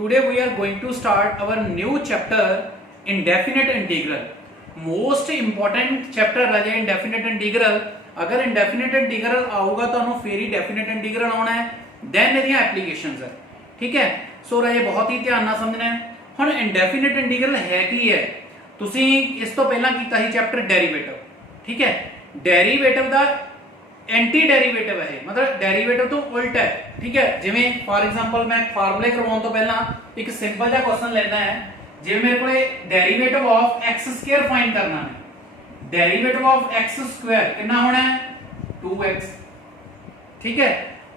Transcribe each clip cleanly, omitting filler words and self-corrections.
Today we are going to start our new chapter indefinite integral. Most important chapter है indefinite integral. अगर indefinite integral आऊगा तो हमें फिर ही definite integral आना है. Then इसकी applications है. ठीक है. So राजे बहुत ही ध्यान ना समझना है. हुन indefinite integral है की है. तुसी इस तो पहला कीता ही चैप्टर डेरिवेटिव. ठीक है. डेरिवेटिव दा एंटी डेरिवेटिव है, मतलब डेरिवेटिव तो उल्ट है. ठीक है. जिवें फॉर एग्जांपल मैं फार्मूले करवाउण तो पहला एक सिंपल सा क्वेश्चन लेना है. जिवें मेरे को derivative of x square find करना है. डेरिवेटिव ऑफ x स्क्वायर कितना होना है 2x. ठीक है.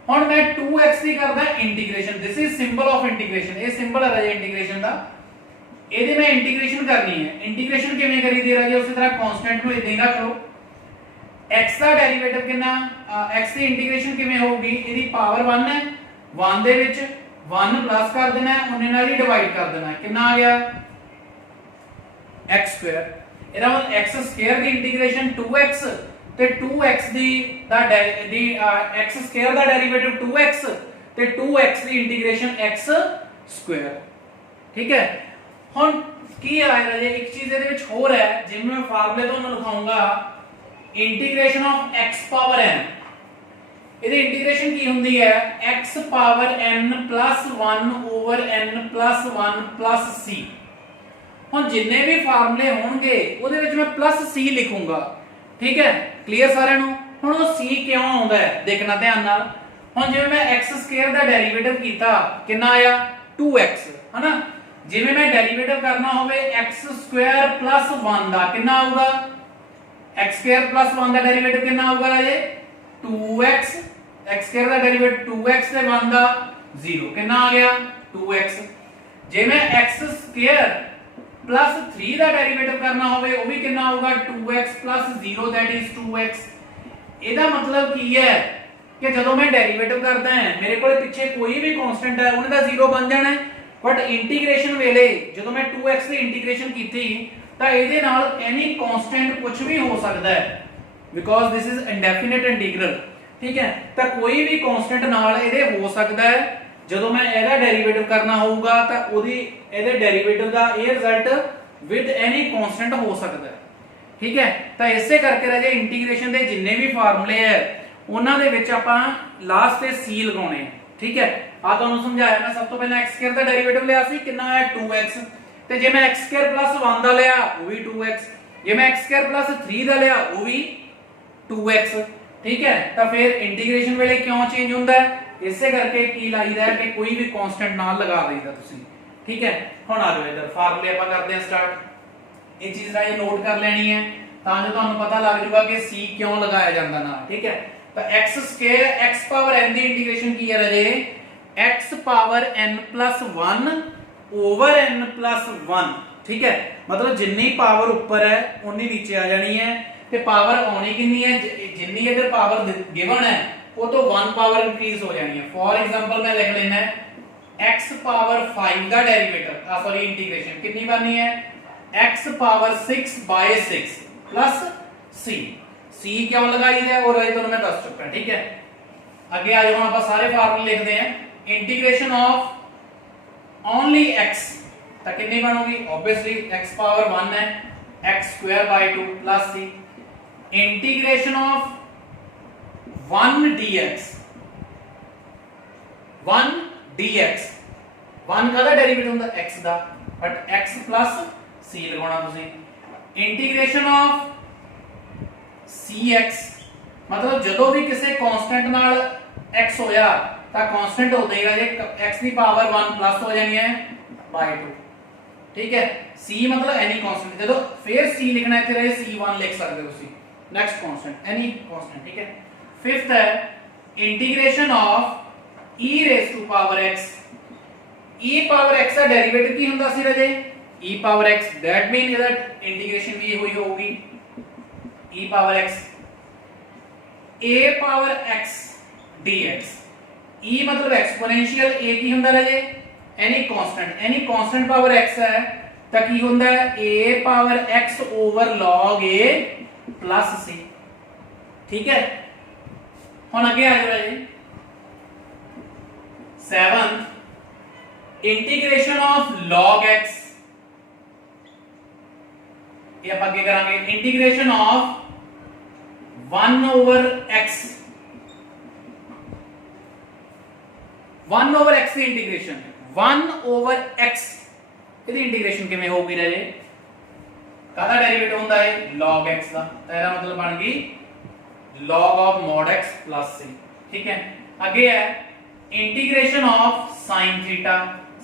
हुन मैं 2x की करदा integration. This is symbol of integration. ये सिंबल है इंटीग्रेशन दा. ਇਹਦੀ मैं इंटीग्रेशन करनी है. इंटीग्रेशन किवें करी दे रहा जी उसी तरह कांस्टेंट ਨੂੰ ਇਦਾਂ ਹੀ ਰੱਖ ਲਓ. x ਦਾ ਡੈਰੀਵੇਟਿਵ ਕਿੰਨਾ x ਦੀ ਇੰਟੀਗ੍ਰੇਸ਼ਨ ਕਿਵੇਂ ਹੋਊਗੀ. ਇਹਦੀ ਪਾਵਰ 1 ਹੈ. 1 ਦੇ ਵਿੱਚ 1 ਪਲੱਸ ਕਰ ਦੇਣਾ ਹੈ, ਉਹਨੇ ਨਾਲ ਹੀ ਡਿਵਾਈਡ ਕਰ ਦੇਣਾ ਹੈ. ਕਿੰਨਾ ਆ ਗਿਆ x ਸਕੁਅਰ. ਇਹਦਾ ਮਤਲਬ x ਸਕੁਅਰ ਦੀ ਇੰਟੀਗ੍ਰੇਸ਼ਨ 2x ਤੇ 2x ਦੀ x ਸਕੁਅਰ ਦਾ ਡੈਰੀਵੇਟਿਵ 2x ਤੇ 2x ਦੀ ਇੰਟੀਗ੍ਰੇਸ਼ਨ x ਸਕੁਅਰ. ਠੀਕ ਹੈ. ਹੁਣ ਕੀ ਆਇਆ ਜੇ ਇੱਕ ਚੀਜ਼ ਇਹਦੇ ਵਿੱਚ ਹੋਰ ਹੈ ਜਿਵੇਂ ਮੈਂ ਫਾਰਮੂਲੇ ਤੁਹਾਨੂੰ ਲਿਖਾਉਂਗਾ. Integration of x power n. ਇਹਦੀ ਇੰਟੀਗ੍ਰੇਸ਼ਨ ਕੀ ਹੁੰਦੀ ਹੈ x power n plus 1 over n plus 1 plus c. ਹੁਣ ਜਿੰਨੇ ਵੀ ਫਾਰਮੂਲੇ ਹੋਣਗੇ ਉਹਦੇ ਵਿੱਚ ਮੈਂ plus c ਲਿਖੂੰਗਾ. ਠੀਕ ਹੈ. ਕਲੀਅਰ ਸਾਰਿਆਂ ਨੂੰ. ਹੁਣ ਉਹ c ਕਿਉਂ ਆਉਂਦਾ ਹੈ ਦੇਖਣਾ ਧਿਆਨ ਨਾਲ. ਹੁਣ ਜਿਵੇਂ ਮੈਂ x ਸਕੁਅਰ ਦਾ ਡੈਰੀਵੇਟਿਵ ਕੀਤਾ ਕਿੰਨਾ ਆਇਆ 2x ਹਨਾ. ਜਿਵੇਂ ਮੈਂ ਡੈਰੀਵੇਟਿਵ ਕਰਨਾ ਹੋਵੇ x ਸਕੁਅਰ plus 1 ਦਾ ਕਿੰਨਾ ਆਊਗਾ x square plus 1 ਦਾ ਡੈਰੀਵੇਟਿਵ ਕਿੰਨਾ ਆਊਗਾ ਰਾਜੇ 2x. x square ਦਾ ਡੈਰੀਵੇਟਿਵ 2x ਤੇ 1 ਦਾ 0 ਕਿੰਨਾ ਆ ਗਿਆ 2x. ਜੇ ਮੈਂ x square plus 3 ਦਾ ਡੈਰੀਵੇਟਿਵ ਕਰਨਾ ਹੋਵੇ ਉਹ ਵੀ ਕਿੰਨਾ ਆਊਗਾ 2x plus 0 that is 2x. ਇਹਦਾ ਮਤਲਬ ਕੀ ਹੈ ਕਿ ਜਦੋਂ ਮੈਂ ਡੈਰੀਵੇਟਿਵ ਕਰਦਾ ਹਾਂ ਮੇਰੇ ਕੋਲ ਪਿੱਛੇ ਕੋਈ ਵੀ ਕਾਂਸਟੈਂਟ ਹੈ ਉਹਨੇ ਦਾ 0 ਬਣ ਜਾਣਾ ਹੈ. ਬਟ ਇੰਟੀਗ੍ਰੇਸ਼ਨ ਵੇਲੇ ਜਦੋਂ ਮੈਂ 2x ਦੀ ਇੰਟੀਗ੍ਰੇਸ਼ਨ ਕੀਤੀ ਤਾਂ ਇਹਦੇ ਨਾਲ ਐਨੀ ਕਾਂਸਟੈਂਟ ਕੁਝ ਵੀ ਹੋ ਸਕਦਾ ਹੈ because this is indefinite integral. ਠੀਕ ਹੈ. ਤਾਂ ਕੋਈ ਵੀ ਕਾਂਸਟੈਂਟ ਨਾਲ ਇਹਦੇ ਹੋ ਸਕਦਾ ਹੈ. ਜਦੋਂ ਮੈਂ ਇਹਦਾ ਡੈਰੀਵੇਟਿਵ ਕਰਨਾ ਹੋਊਗਾ ਤਾਂ ਇਹਦੇ ਡੈਰੀਵੇਟਿਵ ਦਾ ਇਹ ਰਿਜ਼ਲਟ ਵਿਦ ਐਨੀ ਕਾਂਸਟੈਂਟ ਹੋ ਸਕਦਾ ਹੈ. ਠੀਕ ਹੈ. ਤਾਂ ਇਸੇ ਕਰਕੇ ਰਾਜੇ ਇੰਟੀਗ੍ਰੇਸ਼ਨ ਦੇ ਜਿੰਨੇ ਵੀ ਫਾਰਮੂਲੇ ਹੈ ਉਹਨਾਂ ਦੇ ਵਿੱਚ ਆਪਾਂ ਲਾਸਟ ਤੇ c ਲਗਾਉਣੇ. ਠੀਕ ਹੈ. ਆ ਤੁਹਾਨੂੰ ਸਮਝਾਇਆ ਮੈਂ. ਸਭ ਤੋਂ ਪਹਿਲਾਂ x ਸਕੁਅਰ ਦਾ ਡੈਰੀਵੇਟਿਵ ਲਿਆ ਸੀ ਕਿੰਨਾ ਆਇਆ 2x. ਤੇ ਜੇ ਮੈਂ x ਸਕੁਅਰ plus 1 ਦਾ ਲਿਆ ਉਹ ਵੀ 2x. ਜੇ ਮੈਂ x ਸਕੁਅਰ plus 3 ਦਾ ਲਿਆ ਉਹ ਵੀ 2x. ਠੀਕ ਹੈ. ਤਾਂ ਫਿਰ ਇੰਟੀਗ੍ਰੇਸ਼ਨ ਵੇਲੇ ਕਿਉਂ ਚੇਂਜ ਹੁੰਦਾ ਹੈ ਇਸੇ ਕਰਕੇ ਕੀ ਲਾਈਦਾ ਹੈ ਕਿ ਕੋਈ ਵੀ ਕਾਂਸਟੈਂਟ ਨਾਲ ਲਗਾ ਦੇਈਦਾ ਤੁਸੀਂ. ਠੀਕ ਹੈ. ਹੁਣ ਆ ਜਾਓ ਇਧਰ ਫਾਰਮੂਲੇ ਆਪਾਂ ਕਰਦੇ ਹਾਂ ਸਟਾਰਟ. ਇਹ ਚੀਜ਼ ਰਾਏ ਨੋਟ ਕਰ ਲੈਣੀ ਹੈ ਤਾਂ ਜੋ ਤੁਹਾਨੂੰ ਪਤਾ ਲੱਗ ਜਾਊਗਾ ਕਿ c ਕਿਉਂ ਲਗਾਇਆ ਜਾਂਦਾ ਨਾਲ. ਠੀਕ ਹੈ. ਤਾਂ x square x power n ਦੀ ਇੰਟੀਗ੍ਰੇਸ਼ਨ ਕੀ ਹੈ ਰਾਜੇ x power n plus 1 over n plus 1. ठीक है. मतलब जिन्नी पावर ऊपर है उन्नी नीचे आ जानी है ते पावर आनी कितनी है जिन्नी इधर पावर गिवन है वो तो 1 पावर इंक्रीज हो जानी है. फॉर एग्जांपल मैं लिख लेना है x पावर 5 का डेरिवेटिव सॉरी इंटीग्रेशन कितनी बननी है x power 6 by 6 plus c. c क्यों लगाई है और ये तो मैं दस चुका. ठीक है. आगे आ जाओ आप सारे फार्मूले लिखते हैं. इंटीग्रेशन ऑफ ओनली x तो कितनी बनोगी ऑब्वियसली x पावर 1 है x square by 2 plus c. Integration of 1 dx 1 dx 1 का डेरिवेटिव ਹੁੰਦਾ x the but x plus c ਲਗਾਉਣਾ ਤੁਸੀਂ. इंटीग्रेशन ऑफ cx मतलब ਜਦੋਂ ਵੀ ਕਿਸੇ ਕਾਂਸਟੈਂਟ ਨਾਲ x ਹੋਇਆ ਤਾਂ कांस्टेंट हो जाएगा जे x की पावर 1 प्लस हो जानी है by 2. ठीक है. c मतलब एनी कांस्टेंट. जब फिर c लिखना है फिर c1 लिख सकते हो उसी नेक्स्ट कांस्टेंट एनी कांस्टेंट. ठीक है. फिफ्थ है integration of e raise to power x. e power x का डेरिवेटिव की ਹੁੰਦਾ ਸੀ ਰਾਜੇ e power x. That mean ਇਹਦਾ इंटीग्रेशन भी हुई होगी e power x a power x dx. e मतलब एक्सपोनेंशियल a की ਹੁੰਦਾ ਰਾਜੇ एनी कांस्टेंट पावर x है ਤਾਂ ਕੀ ਹੁੰਦਾ ਹੈ a power x over log a plus c. ठीक है. ਹੁਣ ਅੱਗੇ ਆ ਜਾਓ ਰਾਜੇ 7th integration of log x, ये आप आगे करांगे integration of 1 over x, 1 over x की इंटीग्रेशन 1 ओवर x ਇਹਦੀ ਇੰਟੀਗ੍ਰੇਸ਼ਨ ਕਿਵੇਂ ਹੋਊਗੀ ਰਾਜੇ? ਕਾਹਦਾ ਡੈਰੀਵੇਟਿਵ ਹੁੰਦਾ ਹੈ? log x ਦਾ। ਤਾਂ ਇਹਦਾ ਮਤਲਬ ਬਣ ਗਈ log of mod x plus c। ठीक है, आगे है integration of sin theta,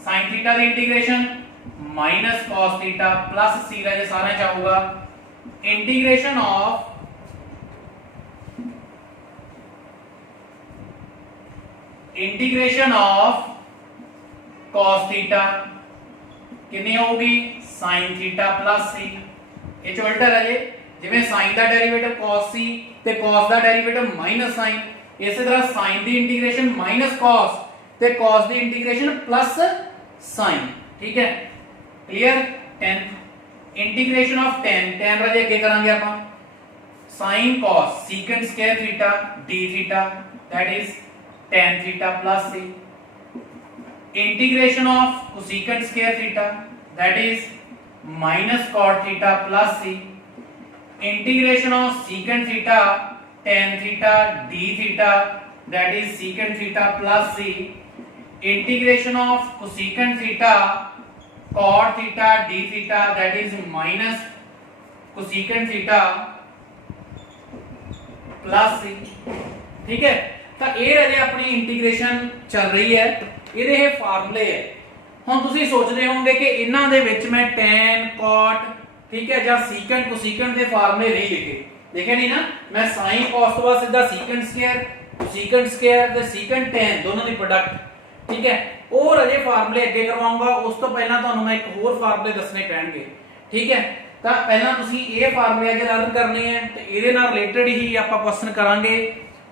sin theta की integration minus cos theta plus c राजे सारे चाहूंगा इंटीग्रेशन ऑफ cos थीटा कितनी होगी? sin theta plus c। ये जो उल्टा राजे जिवें sin का डेरिवेटिव cos c ते cos का डेरिवेटिव माइनस sin, इसी तरह sin की इंटीग्रेशन माइनस cos ते cos की इंटीग्रेशन प्लस sin। ठीक है, clear? tan integration of tan, tan राजे अगे करांगे आपां sin cos secant square theta d theta that is tan theta plus c। Integration of cosecant square theta that is minus cot theta plus c। Integration of secant theta tan theta d theta that is secant theta plus c। Integration of cosecant theta cot theta d theta that is minus cosecant theta plus c। ठीक है, तो ये रहे अपनी integration चल रही है, ਇਹਦੇ ਇਹ ਫਾਰਮੂਲੇ ਹੈ। ਹੁਣ ਤੁਸੀਂ ਸੋਚਦੇ ਹੋਵੋਗੇ ਕਿ ਇਹਨਾਂ ਦੇ ਵਿੱਚ ਮੈਂ tan cot ठीक है ਜਾਂ secant cosecant ਦੇ ਫਾਰਮੂਲੇ ਨਹੀਂ ਲਿਖੇ, ਦੇਖਿਆ ਨਹੀਂ ਨਾ? मैं sin cos ਤੋਂ ਬਾਅਦ ਸਿੱਧਾ secant square cosecant square ਤੇ secant tan ਦੋਨਾਂ ਦੀ ਪ੍ਰੋਡਕਟ, ਠੀਕ ਹੈ, ਉਹ ਰਜੇ ਫਾਰਮੂਲੇ ਅੱਗੇ ਕਰਵਾਉਂਗਾ। ਉਸ ਤੋਂ ਪਹਿਲਾਂ ਤੁਹਾਨੂੰ ਮੈਂ ਇੱਕ ਹੋਰ ਫਾਰਮੂਲੇ ਦੱਸਣੇ ਪੈਣਗੇ। ਠੀਕ ਹੈ, ਤਾਂ ਪਹਿਲਾਂ ਤੁਸੀਂ ਇਹ ਫਾਰਮੂਲੇ ਅੱਜ ਲਰਨ ਕਰਨੇ ਹੈ ਤੇ ਇਹਦੇ ਨਾਲ ਰਿਲੇਟਡ ਹੀ ਆਪਾਂ ਕੁਐਸਚਨ ਕਰਾਂਗੇ।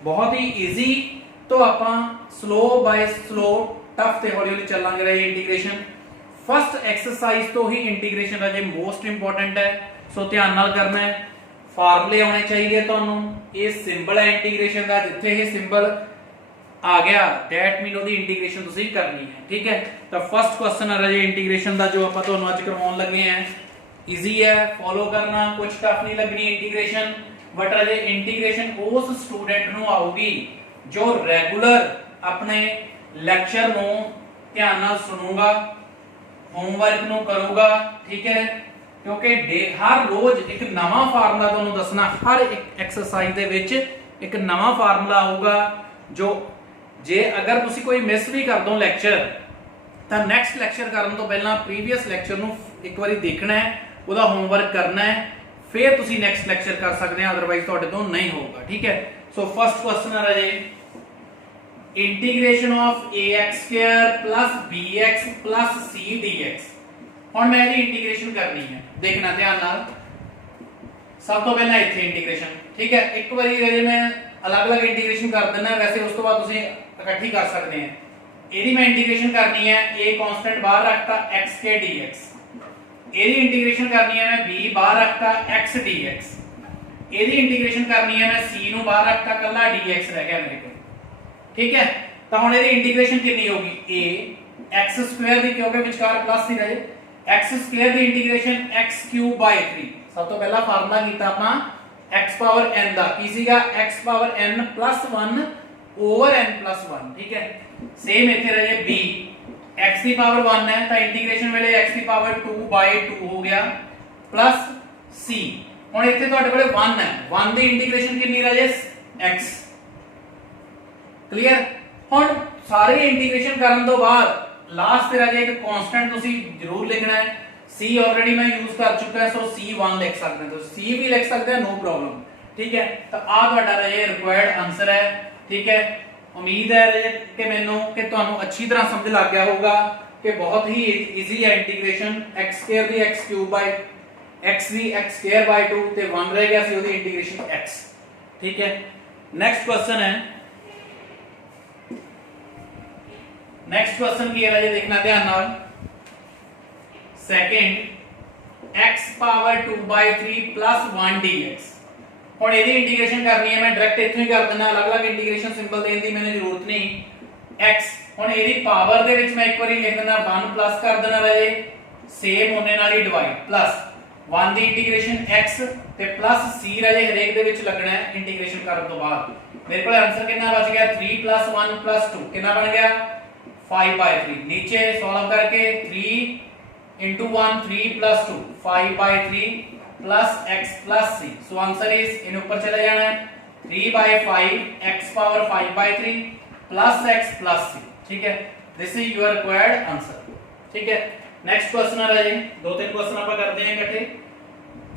ਬਹੁਤ ਹੀ ਈਜ਼ੀ ਤੋਂ ਆਪਾਂ ਸਲੋ ਬਾय ਸਲੋ ਟਫ ਤੇ ਹੌਲੀ ਹੌਲੀ ਚੱਲਾਂਗੇ ਰਹੇ ਇੰਟੀਗ੍ਰੇਸ਼ਨ। फस्ट एक्सरसाइज तो ही इंटीग्रेशन राजे मोस्ट इंपोर्टेंट है, सो ध्यान नाल करना है। फार्मूले आने चाहिए तुहानू। ये सिंबल है इंटीग्रेशन का, जिथे ये सिंबल आ गया दैट मीन ओदी इंटीग्रेशन तुसी करनी है। ठीक है, तो फर्स्ट क्वेश्चन है राजे इंटीग्रेशन का जो आपां तुहानू अज करवाउण लगे हैं। इजी है, फॉलो करना, कुछ टफ नहीं लगनी इंटीग्रेशन। बट राजे इंटीग्रेशन उस स्टूडेंट नू आऊगी जो रेगुलर अपने लैक्चर नू ध्यान नाल सुनूगा, होमवर्क नु करूंगा। ठीक है, क्योंकि हर रोज एक नवा फार्मूला तुहानू दसना, हर एक एक्सरसाइज दे विच एक नवा फार्मूला आऊगा जो जे अगर तुसी कोई मिस भी कर दो लैक्चर तां नैक्सट लैक्चर करन तो पहला प्रीवियस लैक्चर नू एक बारी देखना है, उहदा होमवर्क करना है, फिर तुसी नैक्सट लैक्चर कर सकते हैं, अदरवाइज तुहाडे तो नहीं होगा। ठीक है, सो फर्स्ट क्वेश्चन है राजे integration of ax square plus bx plus c dx। हुण मैं इसकी इंटीग्रेशन करनी है, देखना ध्यान नाल। सब तो पहला इत्थे इंटीग्रेशन, ठीक है, एक बारी राजे मैं अलग-अलग इंटीग्रेशन कर देना, वैसे उस तो बाद तुसीं इकट्ठी कर सकते हैं। ਇਹਦੀ मैं इंटीग्रेशन करनी है, a कांस्टेंट बाहर रखता x के dx। ਇਹਦੀ इंटीग्रेशन करनी है मैं b बाहर रखता x dx। ਇਹਦੀ इंटीग्रेशन करनी है मैं c ਨੂੰ बाहर रखता कल्ला dx रह गया मेरे को। ठीक है, तो हुण ਇਹਦੀ इंटीग्रेशन कितनी होगी? a x स्क्वायर दी, क्योंकि विचकार प्लस सी रहे, x square the integration x cube by 3। सब तो पहला फार्मूला कीता ਆਪਾਂ x पावर n ਦਾ, ਕੀ ਸੀਗਾ? x power n plus 1 over n plus 1। ठीक है, सेम ਇੱਥੇ ਰਹੇ b x ਦੀ ਪਾਵਰ 1 ਹੈ ਤਾਂ ਇੰਟੀਗ੍ਰੇਸ਼ਨ ਵੇਲੇ x ਦੀ ਪਾਵਰ 2 ਬਾय 2 ਹੋ ਗਿਆ प्लस c। ਹੁਣ ਇੱਥੇ ਤੁਹਾਡੇ ਕੋਲੇ 1 ਹੈ, 1 ਦੀ ਇੰਟੀਗ੍ਰੇਸ਼ਨ ਕਿੰਨੀ ਰਾਜੇ? x। क्लियर, हुण सारे इंटीग्रेशन करने तो बाद लास्ट पे राजे एक कांस्टेंट तुसी जरूर लिखना है। c ऑलरेडी मैं यूज कर चुका है, सो c1 लिख सकते हैं, तो c भी लिख सकते हैं, नो प्रॉब्लम। ठीक है, तो आ ਤੁਹਾਡਾ राजे रिक्वायर्ड आंसर है। ठीक है, उम्मीद है राजे कि मैनू कि ਤੁਹਾਨੂੰ अच्छी तरह समझ लग गया होगा कि बहुत ही इजी है integration. x square the x cube by x the x square by 2 ਤੇ 1 रह गया सी ਉਹਦੀ इंटीग्रेशन x। ठीक है, नेक्स्ट क्वेश्चन है, नेक्स्ट क्वेश्चन की है राजे देखना ध्यान नाल। Second x power 2 by 3 plus 1 dx। हुण ਇਹਦੀ इंटीग्रेशन करनी है, मैं डायरेक्ट इत्थों ही कर देना, अलग-अलग इंटीग्रेशन सिंबल देने की मैंने जरूरत नहीं। x ਹੁਣ ਇਹਦੀ ਪਾਵਰ ਦੇ ਵਿੱਚ ਮੈਂ ਇੱਕ ਵਾਰੀ ਲਿਖ ਦਿੰਦਾ 1 ਪਲੱਸ ਕਰ ਦੇਣਾ ਰਾਜੇ ਸੇਮ ਹੋਣੇ ਨਾਲ ਹੀ ਡਿਵਾਈਡ ਪਲੱਸ 1 ਦੀ ਇੰਟੀਗ੍ਰੇਸ਼ਨ x ਤੇ ਪਲੱਸ c ਰਾਜੇ ਹਰੇਕ ਦੇ ਵਿੱਚ ਲੱਗਣਾ ਹੈ ਇੰਟੀਗ੍ਰੇਸ਼ਨ ਕਰਨ ਤੋਂ ਬਾਅਦ। ਮੇਰੇ ਕੋਲ ਆਨਸਰ ਕਿੰਨਾ ਬਚ ਗਿਆ 3 + 1 + 2 ਕਿੰਨਾ ਬਣ ਗਿਆ 5/3। नीचे सॉल्व करके 3 * 1 3 + 2 5/3 plus x plus c। so answer is in ऊपर चले जाना है 3/5 x power 5/3 plus x plus c। ठीक है, this is your required answer. ठीक है, नेक्स्ट क्वेश्चन आ रहा है, दो तीन क्वेश्चन आप करते हैं इकट्ठे।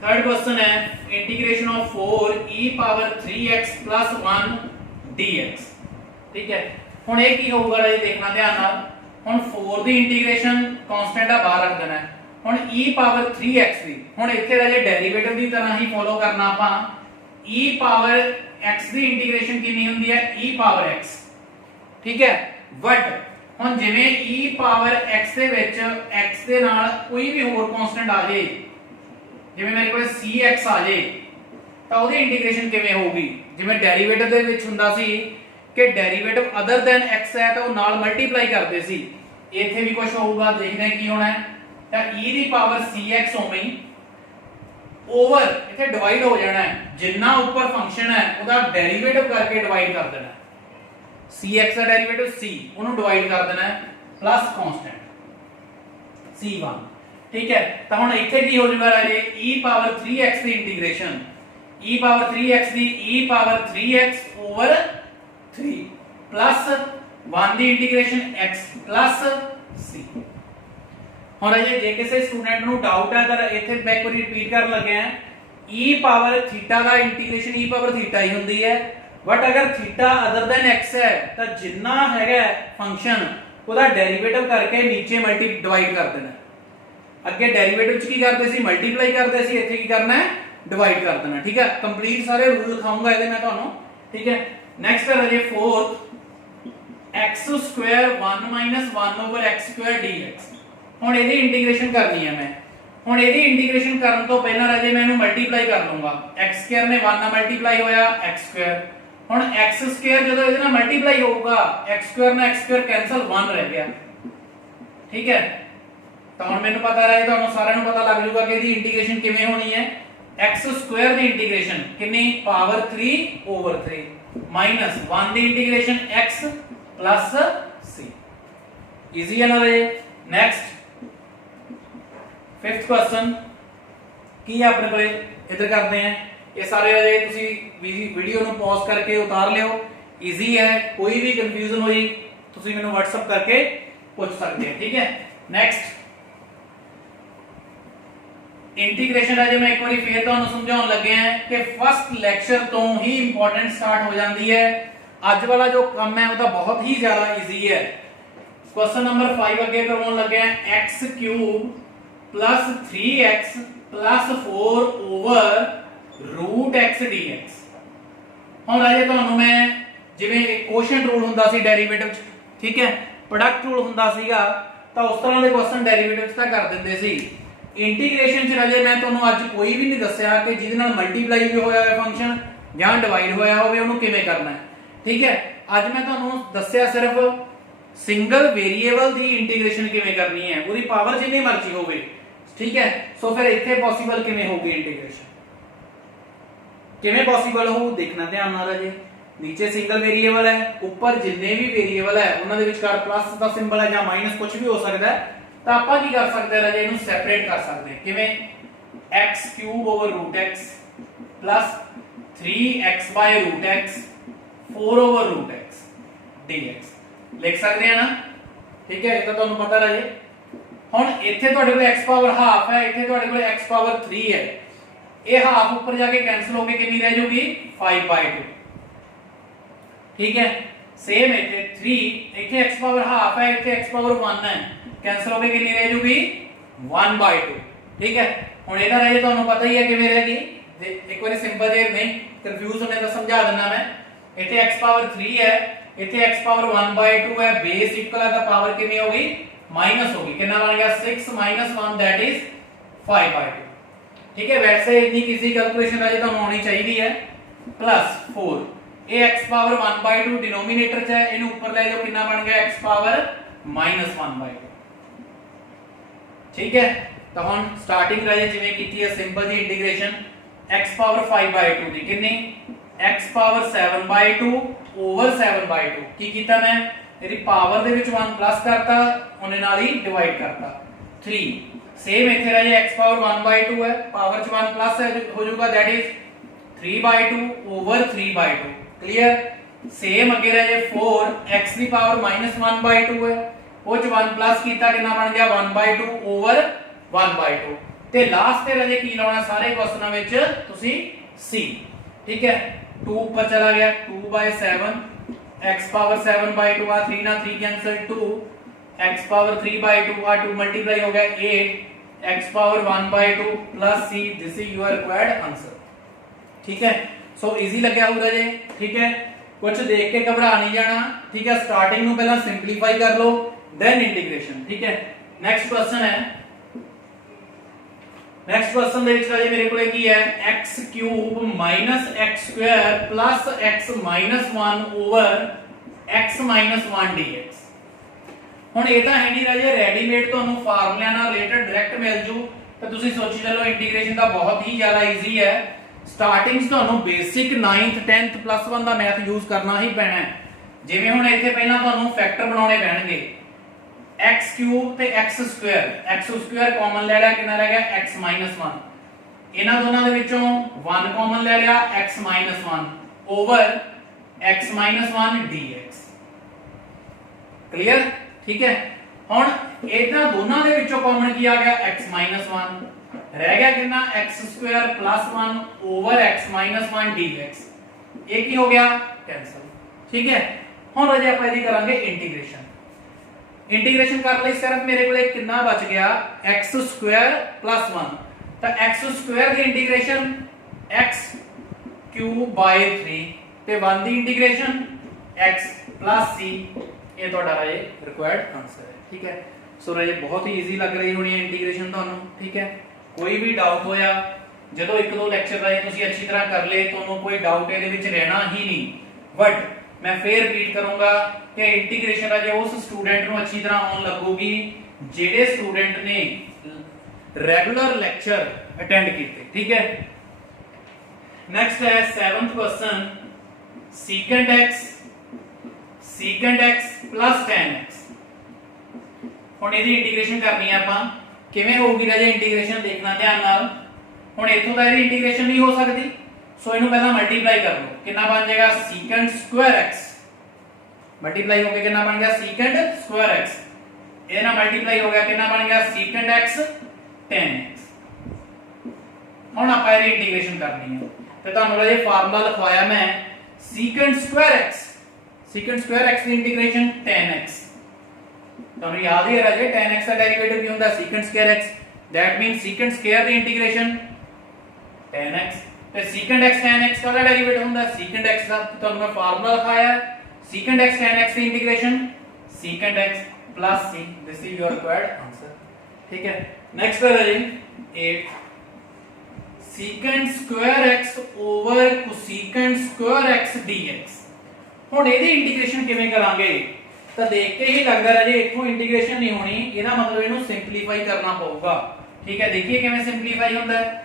थर्ड क्वेश्चन है integration of 4 e power 3x plus 1 dx। ठीक है, ਹੁਣ ਇਹ ਕੀ ਹੋਊਗਾ ਰਾਜੇ ਦੇਖਣਾ ਧਿਆਨ ਨਾਲ। ਹੁਣ 4 ਦੀ ਇੰਟੀਗ੍ਰੇਸ਼ਨ ਕਾਂਸਟੈਂਟ ਆ ਬਾਹਰ ਰੱਖ ਦੇਣਾ ਹੈ। ਹੁਣ e ਪਾਵਰ 3x ਦੀ ਹੁਣ ਇੱਥੇ ਰਾਜੇ ਡੈਰੀਵੇਟਿਵ ਦੀ ਤਰ੍ਹਾਂ ਹੀ ਫੋਲੋ ਕਰਨਾ ਆਪਾਂ। e ਪਾਵਰ x ਦੀ ਇੰਟੀਗ੍ਰੇਸ਼ਨ ਕਿੰਨੀ ਹੁੰਦੀ ਹੈ e ਪਾਵਰ x। ਠੀਕ ਹੈ, ਬਟ ਹੁਣ ਜਿਵੇਂ e ਪਾਵਰ x ਦੇ ਵਿੱਚ x ਦੇ ਨਾਲ ਕੋਈ ਵੀ ਹੋਰ ਕਾਂਸਟੈਂਟ ਆ ਜਾਏ, ਜਿਵੇਂ ਮੇਰੇ ਕੋਲ cx ਆ ਜਾਏ ਤਾਂ ਉਹਦੀ ਇੰਟੀਗ੍ਰੇਸ਼ਨ ਕਿਵੇਂ ਹੋਊਗੀ। ਜਿਵੇਂ ਡੈਰੀਵੇਟਿਵ ਦੇ ਵਿੱਚ ਹੁੰਦਾ ਸੀ ਕਿ ਡੈਰੀਵੇਟਿਵ ਅਦਰ ਦੈਨ x ਹੈ ਤਾਂ ਉਹ ਨਾਲ ਮਲਟੀਪਲਾਈ ਕਰਦੇ ਸੀ, ਇੱਥੇ ਵੀ ਕੁਝ ਹੋਊਗਾ। ਦੇਖਦੇ ਹਾਂ ਕੀ ਹੋਣਾ ਹੈ। ਤਾਂ e ਦੀ ਪਾਵਰ cx ਉਵੇਂ ਹੀ ਓਵਰ ਇੱਥੇ ਡਿਵਾਈਡ ਹੋ ਜਾਣਾ ਹੈ, ਜਿੰਨਾ ਉੱਪਰ ਫੰਕਸ਼ਨ ਹੈ ਉਹਦਾ ਡੈਰੀਵੇਟਿਵ ਕਰਕੇ ਡਿਵਾਈਡ ਕਰ ਦੇਣਾ ਹੈ। cx ਦਾ ਡੈਰੀਵੇਟਿਵ c ਉਹਨੂੰ ਡਿਵਾਈਡ ਕਰ ਦੇਣਾ ਹੈ ਪਲੱਸ ਕਾਂਸਟੈਂਟ c1। ਠੀਕ ਹੈ, ਤਾਂ ਹੁਣ ਇੱਥੇ ਕੀ ਹੋ ਜਾਊਗਾ ਰਾਜੇ e ਪਾਵਰ 3x ਦੀ ਇੰਟੀਗ੍ਰੇਸ਼ਨ e ਪਾਵਰ 3x ਦੀ e power 3x over 3 plus 1 ਦੀ ਇੰਟੀਗ੍ਰੇਸ਼ਨ x plus c। ਹੁਣ ਜੇ ਕਿਸੇ ਸਟੂਡੈਂਟ ਨੂੰ ਡਾਊਟ ਹੈ ਤਾਂ ਇੱਥੇ ਮੈਂ ਇੱਕ ਵਾਰੀ ਰਿਪੀਟ ਕਰਨ ਲੱਗਿਆ e ਪਾਵਰ ਥੀਟਾ ਦਾ ਇੰਟੀਗ੍ਰੇਸ਼ਨ e ਪਾਵਰ ਥੀਟਾ ਹੀ ਹੁੰਦੀ ਹੈ, ਬਟ ਅਗਰ ਥੀਟਾ ਅਦਰ ਦੈਨ x ਹੈ ਤਾਂ ਜਿੰਨਾ ਹੈਗਾ ਫੰਕਸ਼ਨ ਉਹਦਾ ਡੈਰੀਵੇਟਿਵ ਕਰਕੇ ਨੀਚੇ ਮਲਟੀ ਡਿਵਾਈਡ ਕਰ ਦੇਣਾ। ਅੱਗੇ ਡੈਰੀਵੇਟਿਵ ਚ ਕੀ ਕਰਦੇ ਸੀ ਮਲਟੀਪਲਾਈ ਕਰਦੇ ਸੀ, ਇੱਥੇ ਕੀ ਕਰਨਾ ਹੈ ਡਿਵਾਈਡ ਕਰ ਦੇਣਾ। ਠੀਕ ਹੈ, ਕੰਪਲੀਟ ਸਾਰੇ ਰੂਲ ਲਿਖਾਉਂਗਾ ਇਹਦੇ ਮੈਂ ਤੁਹਾਨੂੰ। ਠੀਕ ਹੈ, नेक्स्ट है राजे 4 x square 1 - 1 over x square dx। ਹੁਣ ਇਹਦੀ ਇੰਟੀਗ੍ਰੇਸ਼ਨ ਕਰਨੀ ਹੈ ਮੈਂ। ਹੁਣ ਇਹਦੀ ਇੰਟੀਗ੍ਰੇਸ਼ਨ ਕਰਨ ਤੋਂ ਪਹਿਲਾਂ ਰਾਜੇ ਮੈਂ ਇਹਨੂੰ ਮਲਟੀਪਲਾਈ ਕਰ ਲਵਾਂਗਾ। x ਸਕੁਅਰ ਨੇ 1 ਨਾਲ ਮਲਟੀਪਲਾਈ ਹੋਇਆ x ਸਕੁਅਰ। ਹੁਣ x ਸਕੁਅਰ ਜਦੋਂ ਇਹਦੇ ਨਾਲ ਮਲਟੀਪਲਾਈ ਹੋਊਗਾ x ਸਕੁਅਰ ਨਾਲ x ਸਕੁਅਰ ਕੈਨਸਲ 1 ਰਹਿ ਗਿਆ। ਠੀਕ ਹੈ, ਤਾਂ ਹੁਣ ਮੈਨੂੰ ਪਤਾ ਰਹੇ ਤੁਹਾਨੂੰ ਸਾਰਿਆਂ ਨੂੰ ਪਤਾ ਲੱਗ ਜਾਊਗਾ ਕਿ ਇਹਦੀ ਇੰਟੀਗ੍ਰੇਸ਼ਨ ਕਿਵੇਂ ਹੋਣੀ ਹੈ। x ਸਕੁਅਰ ਦੀ ਇੰਟੀਗ੍ਰੇਸ਼ਨ ਕਿੰਨੀ ਪਾਵਰ 3 over 3 माइनस 1 ਦੀ integration x plus c। Easy है ना रे। नेक्स्ट फिफ्थ क्वेश्चन की है अपने कोले इधर करते हैं। ये सारे रे ਤੁਸੀਂ ਵੀਡੀਓ ਨੂੰ ਪੌਜ਼ ਕਰਕੇ ਉਤਾਰ ਲਿਓ। इजी है, कोई भी कंफ्यूजन होई ਤੁਸੀਂ ਮੈਨੂੰ WhatsApp करके पूछ सकते हैं। ठीक है, नेक्स्ट इंटीग्रेशन है जो मैं एक बार फिर ਤੁਹਾਨੂੰ ਸਮਝਾਉਣ ਲੱਗੇ ਹਾਂ ਕਿ ਫਸਟ ਲੈਕਚਰ ਤੋਂ ਹੀ ਇੰਪੋਰਟੈਂਟ ਸਟਾਰਟ ਹੋ ਜਾਂਦੀ ਹੈ। ਅੱਜ ਵਾਲਾ ਜੋ ਕੰਮ ਹੈ ਉਹ ਤਾਂ ਬਹੁਤ ਹੀ ਜ਼ਿਆਦਾ ਈਜ਼ੀ ਹੈ। क्वेश्चन नंबर 5 ਅੱਗੇ ਕਰਵਾਉਣ ਲੱਗੇ ਹਾਂ x cube plus 3x plus 4 over root x dx। ਹੁਣ ਰਾਜੇ ਤੁਹਾਨੂੰ ਮੈਂ ਜਿਵੇਂ ਕੋਸ਼ੀਐਂਟ ਰੂਲ ਹੁੰਦਾ ਸੀ ਡੈਰੀਵੇਟਿਵ ਚ, ਠੀਕ ਹੈ, ਪ੍ਰੋਡਕਟ ਰੂਲ ਹੁੰਦਾ ਸੀਗਾ, ਤਾਂ ਉਸ ਤਰ੍ਹਾਂ ਦੇ ਕੁਐਸਚਨ ਡੈਰੀਵੇਟਿਵ ਚ ਤਾਂ ਕਰ ਦਿੰਦੇ ਸੀ। ਇੰਟੀਗ੍ਰੇਸ਼ਨ ਚ ਰਾਜੇ ਮੈਂ ਤੁਹਾਨੂੰ ਅੱਜ ਕੋਈ ਵੀ ਨਹੀਂ ਦੱਸਿਆ ਕਿ ਜਿਹਦੇ ਨਾਲ ਮਲਟੀਪਲਾਈ ਵੀ ਹੋਇਆ ਹੋਵੇ ਫੰਕਸ਼ਨ ਜਾਂ ਡਿਵਾਈਡ ਹੋਇਆ ਹੋਵੇ ਉਹਨੂੰ ਕਿਵੇਂ ਕਰਨਾ ਹੈ। ਠੀਕ ਹੈ, ਅੱਜ ਮੈਂ ਤੁਹਾਨੂੰ ਦੱਸਿਆ ਸਿਰਫ ਸਿੰਗਲ ਵੇਰੀਏਬਲ ਦੀ ਇੰਟੀਗ੍ਰੇਸ਼ਨ ਕਿਵੇਂ ਕਰਨੀ ਹੈ, ਉਹਦੀ ਪਾਵਰ ਜਿੰਨੀ ਮਰਜ਼ੀ ਹੋਵੇ। ਠੀਕ ਹੈ, ਸੋ ਫਿਰ ਇੱਥੇ ਪੋਸੀਬਲ ਕਿਵੇਂ ਹੋਊਗੀ ਇੰਟੀਗ੍ਰੇਸ਼ਨ, ਕਿਵੇਂ ਪੋਸੀਬਲ ਹੋਊ ਦੇਖਣਾ ਧਿਆਨ ਨਾਲ ਰਾਜੇ। नीचे सिंगल वेरिएबल है, ऊपर जितने भी वेरिएबल है ਉਹਨਾਂ ਦੇ ਵਿਚਕਾਰ ਪਲੱਸ ਦਾ ਸਿੰਬਲ ਹੈ ਜਾਂ ਮਾਈਨਸ ਕੁਝ ਵੀ ਹੋ ਸਕਦਾ ਹੈ, ਤਾਂ ਆਪਾਂ ਕੀ ਕਰ ਸਕਦੇ ਹਾਂ ਰਾਜੇ ਇਹਨੂੰ ਸੈਪਰੇਟ ਕਰ ਸਕਦੇ ਹਾਂ। ਕਿਵੇਂ x cube over root x plus 3x by root x 4 over root x dx ਲਿਖ ਸਕਦੇ ਹਾਂ ਨਾ। ਠੀਕ ਹੈ, ਇਹ ਤਾਂ ਤੁਹਾਨੂੰ ਪਤਾ ਰਾਜੇ। ਹੁਣ ਇੱਥੇ ਤੁਹਾਡੇ ਕੋਲ x ਪਾਵਰ ਹਾਫ ਹੈ, ਇੱਥੇ ਤੁਹਾਡੇ ਕੋਲ x ਪਾਵਰ 3 ਹੈ, ਇਹ ਹਾਫ ਉੱਪਰ ਜਾ ਕੇ ਕੈਨਸਲ ਹੋ ਕੇ ਕਿੰਨੀ ਰਹਿ ਜਾਊਗੀ 5/2। ठीक है, सेम इथे 3 इथे x पावर हाफ है, इथे x पावर 1 है, कैंसिल होके कितनी रह जाएगी 1/2। ठीक है, ਹੁਣ ਇਹਦਾ ਰਾਜੇ ਤੁਹਾਨੂੰ ਪਤਾ ਹੀ ਹੈ ਕਿਵੇਂ ਰਹੇਗੀ। ਇੱਕ ਵਾਰੀ ਸਿੰਪਲ ਜੇ ਨਹੀਂ ਕੰਫਿਊਜ਼ ਹੋਣੇ ਤਾਂ ਸਮਝਾ ਦਿੰਦਾ ਮੈਂ। ਇੱਥੇ x ਪਾਵਰ 3 ਹੈ, ਇੱਥੇ x ਪਾਵਰ 1/2 ਹੈ, ਬੇਸ ਇਕੁਅਲ ਹੈ ਤਾਂ ਪਾਵਰ ਕਿੰਨੀ ਹੋਗੀ ਮਾਈਨਸ ਹੋਗੀ। ਕਿੰਨਾ ਬਣ ਗਿਆ 6 - 1 that is 5/2। ठीक है, वैसे इतनी किसी कैलकुलेशन राजे ਤੁਹਾਨੂੰ ਆਉਣੀ ਚਾਹੀਦੀ ਹੈ। प्लस 4 ये x पावर 1/2 डिनोमिनेटर च है, इन्हें ऊपर ले जाओ, कितना बन गया x पावर -1/2। ठीक है, तो हम स्टार्टिंग राजे जिवें कीती है सिंपल जी इंटीग्रेशन x पावर 5/2 दी कितनी x पावर 7/2 ओवर 7/2 की कीता मैं ਇਹਦੀ ਪਾਵਰ ਦੇ ਵਿੱਚ 1 ਪਲੱਸ ਕਰਤਾ, ਉਹਨੇ ਨਾਲ ਹੀ ਡਿਵਾਈਡ ਕਰਤਾ 3। ਸੇਮ ਇੱਥੇ ਰਹਿ ਜਾ x ਪਾਵਰ 1/2 ਹੈ, ਪਾਵਰ ਚ 1 ਪਲੱਸ ਹੋ ਜਾਊਗਾ, that is 3/2 over 3/2। Clear. Same ਅੱਗੇ ਰਹਿ ਜਾ 4 x ਦੀ ਪਾਵਰ -1/2 ਹੈ, ਉਹ ਚ 1 ਪਲੱਸ ਕੀਤਾ, ਕਿੰਨਾ ਬਣ ਗਿਆ 1/2 ਓਵਰ 1/2। ਤੇ ਲਾਸਟ ਤੇ ਰਹਿ ਜਾ ਕੀ ਲਾਉਣਾ ਸਾਰੇ ਕੁਐਸਚਨਾਂ ਵਿੱਚ ਤੁਸੀਂ c। ठीक है, 2 ऊपर चला गया 2/7 x पावर 7/2 आ 3 ना 3 कैंसिल 2 x पावर 3/2 आ 2 मल्टीप्लाई हो गया 8 x power 1/2 plus c। This is your required answer. ठीक है, सो इजी लग गया होगा जी। ठीक है, कुछ देख के घबरा नहीं जाना। ठीक है, स्टार्टिंग नु पहला सिंपलीफाई कर लो देन इंटीग्रेशन। ठीक है, नेक्स्ट क्वेश्चन है, नेक्स्ट क्वेश्चन ਦੇ ਵਿੱਚ ਰਾਜੇ ਮੇਰੇ ਕੋਲੇ ਕੀ ਹੈ x cube x square plus x 1 over x 1 dx। ਹੁਣ ਇਹ ਤਾਂ ਹੈ ਨਹੀਂ ਰਾਜੇ ਰੈਡੀਮੇਡ, ਤੁਹਾਨੂੰ ਫਾਰਮੂਲਿਆਂ ਨਾਲ ਰਿਲੇਟਡ ਡਾਇਰੈਕਟ ਮਿਲ ਜੂ, ਤਾਂ ਤੁਸੀਂ ਸੋਚੀ ਚੱਲੋ ਇੰਟੀਗ੍ਰੇਸ਼ਨ ਦਾ ਬਹੁਤ ਹੀ ਜ਼ਿਆਦਾ ਈਜ਼ੀ ਹੈ। ਸਟਾਰਟਿੰਗ ਤੁਹਾਨੂੰ ਬੇਸਿਕ 9th 10th ਪਲੱਸ 1 ਦਾ ਮੈਥ ਯੂਜ਼ ਕਰਨਾ ਹੀ ਪੈਣਾ ਹੈ। ਜਿਵੇਂ ਹੁਣ ਇੱਥੇ ਪਹਿਲਾਂ ਤੁਹਾਨੂੰ ਫੈਕਟਰ ਬਣਾਉਣੇ ਪੈਣਗੇ x क्यूब ਤੇ x square, x square common ਲੈ ਲਿਆ, ਕਿੰਨਾ ਰਹਿ ਗਿਆ x 1। ਇਹਨਾਂ ਦੋਨਾਂ ਦੇ ਵਿੱਚੋਂ 1 ਕਾਮਨ ਲੈ ਲਿਆ x 1 over x 1 dx। Clear. ਠੀਕ ਹੈ, ਹੁਣ ਇਹਨਾਂ ਦੋਨਾਂ ਦੇ ਵਿੱਚੋਂ ਕਾਮਨ ਕੀ ਆ ਗਿਆ x 1, ਰਹਿ ਗਿਆ ਕਿੰਨਾ x square plus 1 over x 1 dx। ਇਹ ਕੀ ਹੋ ਗਿਆ ਕੈਨਸਲ। ਠੀਕ ਹੈ, ਹੁਣ ਰਾਜੇ ਆਪਾਂ ਇਹਦੀ ਕਰਾਂਗੇ ਇੰਟੀਗ੍ਰੇਸ਼ਨ। इंटीग्रेशन कर ਲਈ ਸਿਰਫ ਮੇਰੇ ਕੋਲੇ ਕਿੰਨਾ ਬਚ ਗਿਆ x ਸਕੁਅਰ ਪਲੱਸ 1, ਤਾਂ x ਸਕੁਅਰ ਦੀ ਇੰਟੀਗ੍ਰੇਸ਼ਨ x ਕਿਊਬ ਬਾਈ 3 ਤੇ 1 ਦੀ ਇੰਟੀਗ੍ਰੇਸ਼ਨ x ਪਲੱਸ c। ਇਹ ਤੁਹਾਡਾ ਰਾਜੇ ਰਿਕੁਆਇਰਡ ਆਨਸਰ ਹੈ। ਠੀਕ ਹੈ, ਸੋ ਰਾਜੇ ਬਹੁਤ ਹੀ ਈਜ਼ੀ ਲੱਗ ਰਹੀ ਹੋਣੀ ਹੈ ਇੰਟੀਗ੍ਰੇਸ਼ਨ ਤੁਹਾਨੂੰ। ਠੀਕ ਹੈ, ਕੋਈ ਵੀ ਡਾਊਟ ਹੋਇਆ ਜਦੋਂ ਇੱਕ ਦੋ ਲੈਕਚਰ ਰਾਜੇ ਤੁਸੀਂ ਅੱਛੀ ਤਰ੍ਹਾਂ ਕਰ ਲਏ, ਤੁਹਾਨੂੰ ਕੋਈ ਡਾਊਟ ਇਹਦੇ ਵਿੱਚ ਰਹਿਣਾ ਹੀ ਨਹੀਂ। ਬਟ मैं फिर रिपीट करूंगा कि इंटीग्रेशन है उस स्टूडेंट को अच्छी तरह आने लगूगी जेडे स्टूडेंट ने रेगुलर लेक्चर अटेंड किए। ठीक है, नेक्स्ट है 7th question secant x plus tan x। ਹੁਣ ਇਹਦੀ ਇੰਟੀਗ੍ਰੇਸ਼ਨ ਕਰਨੀ ਹੈ ਆਪਾਂ। ਕਿਵੇਂ ਹੋਊਗੀ ਰਾਜੇ ਇੰਟੀਗ੍ਰੇਸ਼ਨ ਦੇਖਣਾ ਧਿਆਨ ਨਾਲ। ਹੁਣ ਇੱਥੋਂ ਦਾ ਇਹਦੀ ਇੰਟੀਗ੍ਰੇਸ਼ਨ ਨਹੀਂ ਹੋ ਸਕਦੀ, सो इन्हों पहला मल्टीप्लाई कर लो, कितना बन जाएगा secant स्क्वायर x। मल्टीप्लाई हो गया कितना बन गया secant स्क्वायर x। ये ना मल्टीप्लाई हो गया कितना बन गया secant x tan x। ਹੁਣ ਆਪਾਂ ਇਹਦੀ ਇੰਟੀਗ੍ਰੇਸ਼ਨ ਕਰਨੀ ਹੈ ਤੇ ਤੁਹਾਨੂੰ ਰਾਜੇ ਫਾਰਮੂਲਾ ਲਿਖਵਾਇਆ ਮੈਂ secant square x। secant square x ਦੀ ਇੰਟੀਗ੍ਰੇਸ਼ਨ tan x। ਤੁਹਾਨੂੰ ਯਾਦ ਹੀ ਹੈ ਰਾਜੇ tan x ਦਾ ਡੈਰੀਵੇਟਿਵ ਕੀ ਹੁੰਦਾ secant square x। That means secant square the integration tan x ਤੇ secant x tan x ਦਾ ਡੈਰੀਵੇਟਿਵ ਹੁੰਦਾ secant x ਦਾ। ਤੁਹਾਨੂੰ ਮੈਂ ਫਾਰਮੂਲਾ ਲਿਖਾਇਆ secant x tan x the integration secant x plus c। This is your required answer. ठीक है, next है जी 8 secant square x over cosecant square x dx। ਹੁਣ ਇਹਦੀ integration ਕਿਵੇਂ ਕਰਾਂਗੇ ਤਾਂ ਦੇਖ ਕੇ ਹੀ ਲੱਗਦਾ ਹੈ ਜੀ ਇੱਥੋਂ ਇੰਟੀਗ੍ਰੇਸ਼ਨ ਨਹੀਂ ਹੋਣੀ, ਇਹਦਾ ਮਤਲਬ ਇਹਨੂੰ ਸਿੰਪਲੀਫਾਈ ਕਰਨਾ ਪਊਗਾ। ਠੀਕ ਹੈ, ਦੇਖੀਏ ਕਿਵੇਂ ਸਿੰਪਲੀਫਾਈ ਹੁੰਦਾ ਹੈ।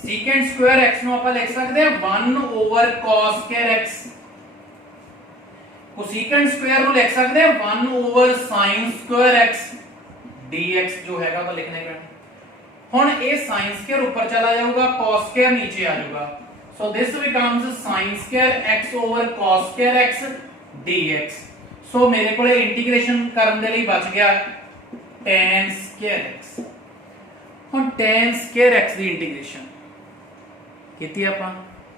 secant square x ਨੂੰ ਆਪਾਂ ਲਿਖ ਸਕਦੇ ਹਾਂ 1 over cos square x। cosecant square ਨੂੰ ਲਿਖ ਸਕਦੇ ਹਾਂ 1 over sin square x dx ਜੋ ਹੈਗਾ ਉਹ ਲਿਖਣਾ ਪੈਣਾ। ਹੁਣ ਇਹ sin square ਉੱਪਰ ਚਲਾ ਜਾਊਗਾ, cos square ਨੀਚੇ ਆ ਜਾਊਗਾ। so this becomes sin square x over cos square x dx। so ਮੇਰੇ ਕੋਲੇ ਇੰਟੀਗ੍ਰੇਸ਼ਨ ਕਰਨ ਦੇ ਲਈ ਬਚ ਗਿਆ tan square x। ਹੁਣ tan square x ਦੀ ਇੰਟੀਗ੍ਰੇਸ਼ਨ ਕੀਤੀ ਆਪਾਂ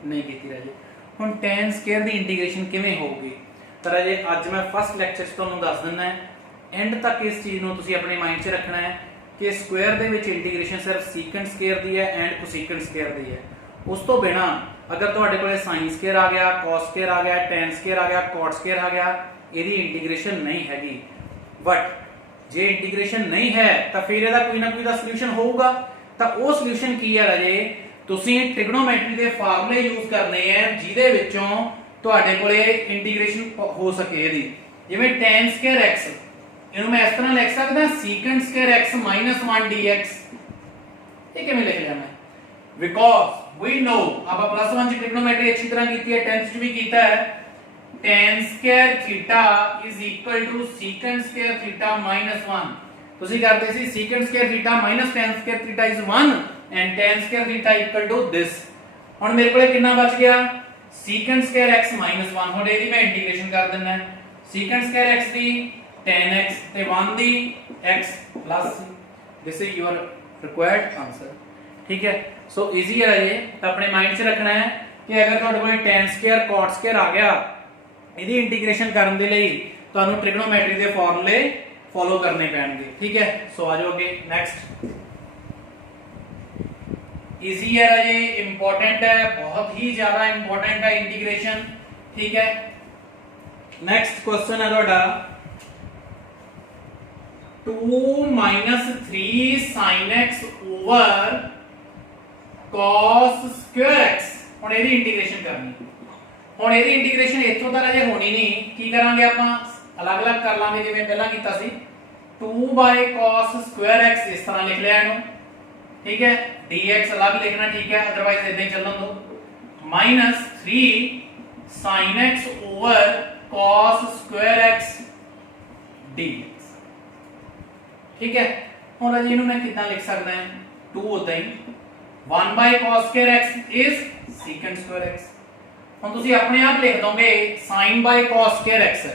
ਨਹੀਂ ਕੀਤੀ ਰਾਜੇ। ਹੁਣ tan square ਦੀ ਇੰਟੀਗ੍ਰੇਸ਼ਨ ਕਿਵੇਂ ਹੋਊਗੀ ਤਾਂ ਰਾਜੇ ਅੱਜ ਮੈਂ ਫਸਟ ਲੈਕਚਰ 'ਚ ਤੁਹਾਨੂੰ ਦੱਸ ਦਿੰਦਾ ਹੈ। ਐਂਡ ਤੱਕ ਇਸ ਚੀਜ਼ ਨੂੰ ਤੁਸੀਂ ਆਪਣੇ ਮਾਈਂਡ 'ਚ ਰੱਖਣਾ ਹੈ ਕਿ ਸਕੁਅਰ ਦੇ ਵਿੱਚ ਇੰਟੀਗ੍ਰੇਸ਼ਨ ਸਿਰਫ secant square ਦੀ ਹੈ ਐਂਡ cosecant square ਦੀ ਹੈ। ਉਸ ਤੋਂ ਬਿਨਾ ਅਗਰ ਤੁਹਾਡੇ ਕੋਲੇ sin square ਆ ਗਿਆ, cos square ਆ ਗਿਆ, tan square ਆ ਗਿਆ, cot square ਆ ਗਿਆ, ਇਹਦੀ ਇੰਟੀਗ੍ਰੇਸ਼ਨ ਨਹੀਂ ਹੈਗੀ। ਬਟ ਜੇ ਇੰਟੀਗ੍ਰੇਸ਼ਨ ਨਹੀਂ ਹੈ ਤਾਂ ਫਿਰ ਇਹਦਾ ਕੋਈ ਨਾ ਕੋਈ ਦਾ ਸੋਲੂਸ਼ਨ ਹੋਊਗਾ। ਤਾਂ ਉਹ ਸੋਲੂਸ਼ਨ ਕੀ ਹੈ ਰਾਜੇ, ਤੁਸੀਂ ਟ੍ਰਿਗਨੋਮੈਟਰੀ ਦੇ ਫਾਰਮੂਲੇ ਯੂਜ਼ ਕਰਨੇ ਆ ਜਿਹਦੇ ਵਿੱਚੋਂ ਤੁਹਾਡੇ ਕੋਲੇ ਇੰਟੀਗ੍ਰੇਸ਼ਨ ਹੋ ਸਕੇ ਇਹਦੀ, ਜਿਵੇਂ tan square x ਇਹਨੂੰ ਮੈਂ ਇਸ ਤਰ੍ਹਾਂ ਲਿਖ ਸਕਦਾ secant square x minus 1 dx। ਇਹ ਕਿਵੇਂ ਲਿਖ ਲਿਆ ਮੈਂ? बिकॉज वी नो ਆਪਾਂ प्लस 1 ਚ ट्रिग्नोमेट्री अच्छी तरह ਕੀਤੀ ਹੈ, 10th ਚ भी ਕੀਤਾ है, tan square theta is equal to secant square theta minus 1। ਤੁਸੀਂ ਕਰਦੇ ਸੀ secant square theta minus tan square theta is 1 and tan square theta equal to this। ਹੁਣ ਮੇਰੇ ਕੋਲੇ ਕਿੰਨਾ ਬਚ ਗਿਆ? secant square x minus 1। ਹੁਣ ਇਹਦੀ ਮੈਂ ਇੰਟੀਗ੍ਰੇਸ਼ਨ ਕਰ ਦਿੰਦਾ ਹੈ, secant square x ਦੀ tan x ਤੇ 1 ਦੀ x plus c। this is your required answer। ठीक है, सो इजी है ये, तो अपने माइंड से रखना है कि अगर ਤੁਹਾਡੇ ਕੋਲ tan square cot square आ गया, ਇਹਦੀ ਇੰਟੀਗ੍ਰੇਸ਼ਨ ਕਰਨ ਦੇ ਲਈ ਤੁਹਾਨੂੰ ਟ੍ਰਿਗਨੋਮੈਟਰੀ ਦੇ ਫਾਰਮੂਲੇ ਫੋਲੋ ਕਰਨੇ ਪੈਣਗੇ। ठीक है, सो आ जाओ आगे नेक्स्ट। इजी है ये, इंपॉर्टेंट है, बहुत ही ज्यादा इंपॉर्टेंट है इंटीग्रेशन। ठीक है, नेक्स्ट क्वेश्चन है ਤੁਹਾਡਾ 2 - 3 sin x over cos square x। ਹੁਣ ਇਹਦੀ ਇੰਟੀਗ੍ਰੇਸ਼ਨ ਕਰਨੀ। ਹੁਣ ਇਹਦੀ ਇੰਟੀਗ੍ਰੇਸ਼ਨ ਇੱਥੋਂ ਤੱਕ ਅਜੇ ਹੋਣੀ ਨਹੀਂ, ਕੀ ਕਰਾਂਗੇ ਆਪਾਂ ਅਲੱਗ-ਅਲੱਗ ਕਰ ਲਾਂਗੇ, ਜਿਵੇਂ ਪਹਿਲਾਂ ਕੀਤਾ ਸੀ 2 cos square x ਇਸ ਤਰ੍ਹਾਂ ਲਿਖ ਲਿਆ ਇਹਨੂੰ। ਠੀਕ ਹੈ, dx ਅਲੱਗ ਲਿਖਣਾ, ਠੀਕ ਹੈ, ਅਦਰਵਾਈਜ਼ ਇਦਾਂ ਹੀ ਚੱਲਣ ਦੋ, -3 sin x over cos square x dx। ठीक है, ਹੁਣ ਅਜੇ ਇਹਨੂੰ ਮੈਂ ਕਿੱਦਾਂ ਲਿਖ ਸਕਦਾ ਹਾਂ? 2 ਉਦਾਂ ਹੀ 1 cos square x is secant square x। ਹੁਣ ਤੁਸੀਂ ਆਪਣੇ ਆਪ ਲਿਖ ਦੋਗੇ sin cos square x ਹੈ।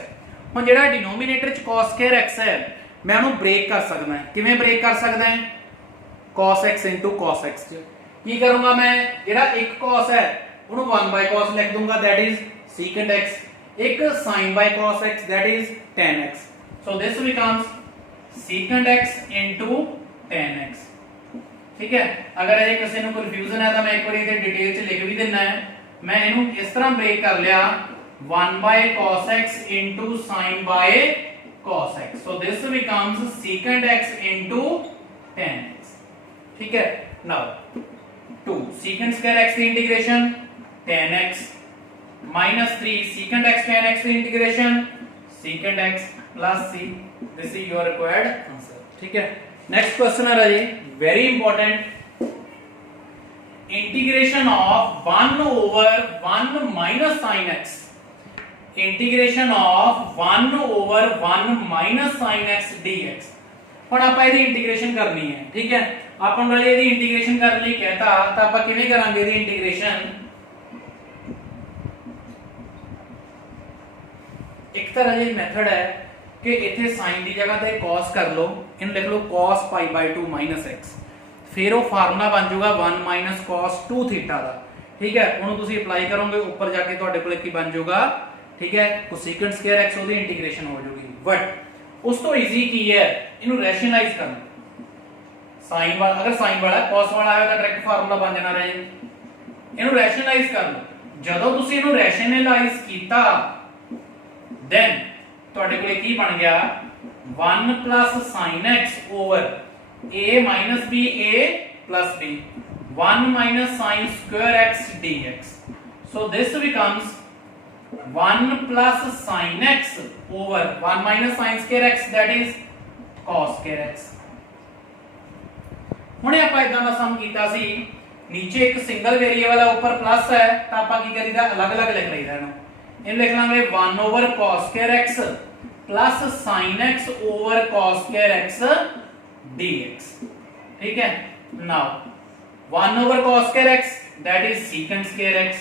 ਹੁਣ ਜਿਹੜਾ ਡਿਨੋਮੀਨੇਟਰ ਚ cos square x ਹੈ, ਮੈਂ ਉਹਨੂੰ ਬ੍ਰੇਕ ਕਰ ਸਕਦਾ ਹਾਂ। ਕਿਵੇਂ ਬ੍ਰੇਕ ਕਰ ਸਕਦਾ ਹਾਂ? cos x cos x ਚ ਕੀ ਕਰੂੰਗਾ ਮੈਂ? ਜਿਹੜਾ ਇੱਕ cos ਹੈ ਉਹਨੂੰ 1 cos ਲਿਖ ਦੂੰਗਾ, that is secant x, ਇੱਕ sin cos x, that is tan x। so this becomes secant x tan x। ठीक है, अगर ये किसी को कंफ्यूजन है तो मैं एक बार इधर डिटेल च लिख भी देना है। मैं इनु इस तरह ब्रेक कर लिया 1 cos x sin cos x। so this becomes secant x tan x। ठीक है, now 2 secant square x की integration tan x -3 secant x tan x की integration secant x plus c। this is your required answer। ठीक है, next question है राजी, very important, integration of 1 over 1 minus sin x। Integration of 1 over 1 minus sin x dx। ਹੁਣ ਆਪਾਂ ਇਹਦੀ integration ਕਰਨੀ ਹੈ। ਠੀਕ ਹੈ, ਆਪਾਂ ਨੂੰ ਇਹਦੀ ਇੰਟੀਗ੍ਰੇਸ਼ਨ ਕਰਨ ਲਈ ਕਹਿਤਾ, ਤਾਂ ਆਪਾਂ ਕਿਵੇਂ ਕਰਾਂਗੇ ਇਹਦੀ ਇੰਟੀਗ੍ਰੇਸ਼ਨ? ਇੱਕ ਤਾਂ ਰਾਜੀ ਮੈਥਡ ਹੈ कि इथे sin की जगह ते cos कर लो, इन लिख लो cos π/2 - x, फिर वो फार्मूला बन जाऊगा 1 - cos 2 थीटा का। ठीक है, ਉਹਨੂੰ ਤੁਸੀਂ ਅਪਲਾਈ ਕਰੋਗੇ, ਉੱਪਰ ਜਾ ਕੇ ਤੁਹਾਡੇ ਕੋਲ ਕੀ ਬਣ ਜਾਊਗਾ? ठीक है, cosecant square x ਉਹਦੀ ਇੰਟੀਗ੍ਰੇਸ਼ਨ ਹੋ ਜਾਊਗੀ। ਬਟ ਉਸ ਤੋਂ ਈਜ਼ੀ ਕੀ ਹੈ? ਇਹਨੂੰ ਰੈਸ਼ਨਲਾਈਜ਼ ਕਰਨਾ। sin ਵਾਲਾ ਅਗਰ sin ਵਾਲਾ cos ਵਾਲਾ ਆਇਆ ਤਾਂ ਡਾਇਰੈਕਟ ਫਾਰਮੂਲਾ ਬਣ ਜਾਣਾ ਰਹੇ। ਇਹਨੂੰ ਰੈਸ਼ਨਲਾਈਜ਼ ਕਰ ਲਓ। ਜਦੋਂ ਤੁਸੀਂ ਇਹਨੂੰ ਰੈਸ਼ਨਲਾਈਜ਼ ਕੀਤਾ, ਦੈਨ ਤੁਹਾਡੇ ਕੋਲੇ ਕੀ ਬਣ ਗਿਆ? 1 plus sin x over a minus b a plus b 1 minus sin square x dx। so this becomes 1 plus sin x over 1 minus sin square x, that is cos square x। ਹੁਣੇ ਆਪਾਂ ਇਦਾਂ ਦਾ ਸਮ ਕੀਤਾ ਸੀ, ਨੀਚੇ ਇੱਕ single variable ਹੈ, ਉੱਪਰ plus ਹੈ, ਤਾਂ ਆਪਾਂ ਕੀ ਕਰੀਦਾ? ਅਲੱਗ-ਅਲੱਗ ਲਿਖ ਲਈਦਾ ਇਹਨੂੰ। ਇਹਨੂੰ ਲਿਖ ਲਾਂਗੇ 1 over cos square x plus sin x over cos square x dx। ठीक है, now 1 over cos square x, that is secant square x